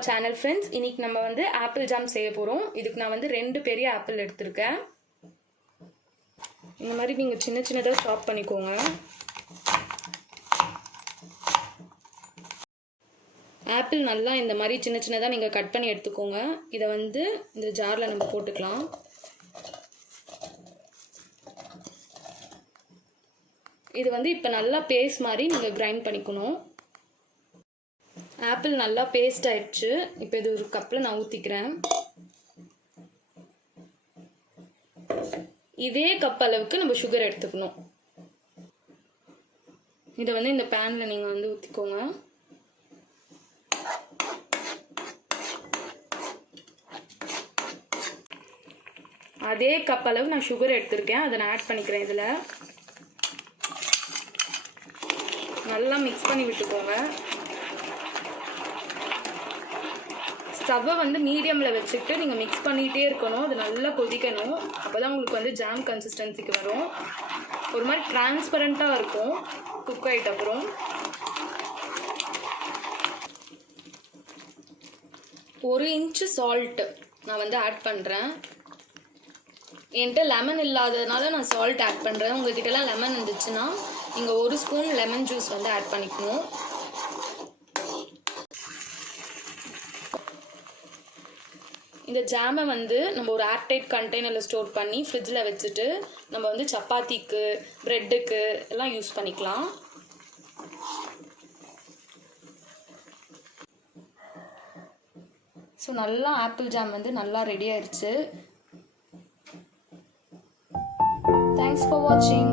our channel friends. இன்னைக்கு நம்ம வந்து ஆப்பிள் ஜாம் செய்ய போறோம். இதுக்கு நான் வந்து ரெண்டு பெரிய ஆப்பிள் எடுத்துர்க்கேன். இந்த மாதிரி நீங்க சின்ன சின்னதா சாப் பண்ணிக்கோங்க. ஆப்பிள் நல்லா இந்த மாதிரி சின்ன சின்னதா நீங்க கட் பண்ணி எடுத்துக்கோங்க. இத வந்து இந்த ஜார்ல நம்ம போட்டுக்கலாம். இது வந்து இப்ப நல்லா பேஸ்ட் மாதிரி நீங்க கிரைண்ட் பண்ணிக்கணும். ஆப்பிள் நல்லா பேஸ்ட் ஆயிடுச்சு. இப்போ இது ஒரு கப்ல நான் ஊத்திக்கிறேன். இதே கப் அளவுக்கு நம்ம சுகர் எடுத்துக்கணும். இதை வந்து இந்த பேன்ல நீங்க வந்து ஊத்திக்கோங்க. அதே கப் அளவு நான் சுகர் எடுத்துர்க்கேன். அதை நான் ஆட் பண்ணிக்கிறேன். இதுல நல்லா மிக்ஸ் பண்ணி விட்டுக்கோங்க. ஸ்டவ்வை வந்து மீடியம்ல வச்சுட்டு நீங்க மிக்ஸ் பண்ணிட்டே இருக்கணும். அது நல்லா கொதிக்கணும். அப்பதான் உங்களுக்கு வந்து ஜாம் கன்சிஸ்டன்சிக்கு வரும். ஒரு மாதிரி டிரான்ஸ்பரண்டா இருக்கும் குக் ஆயிட்ட அப்புறம். 1 இன்ச் சால்ட் நான் வந்து ஆட் பண்றேன். என்கிட்ட லெமன் இல்லாததுனால நான் சால்ட் ஆட் பண்றேன். உங்ககிட்ட எல்லாம் லெமன் இருந்துச்சுன்னா நீங்க 1 ஸ்பூன் லெமன் ஜூஸ் வந்து ஆட் பண்ணிக்கணும். இந்த ஜாமை வந்து நம்ம ஒரு ஏர்டைட் கண்டெய்னரில் ஸ்டோர் பண்ணி ஃப்ரிட்ஜில் வச்சுட்டு நம்ம வந்து சப்பாத்திக்கு ப்ரெட்டுக்கு எல்லாம் யூஸ் பண்ணிக்கலாம். ஸோ நல்லா ஆப்பிள் ஜாம் வந்து நல்லா ரெடி ஆயிடுச்சு. தேங்க்ஸ் ஃபார் வாட்சிங்.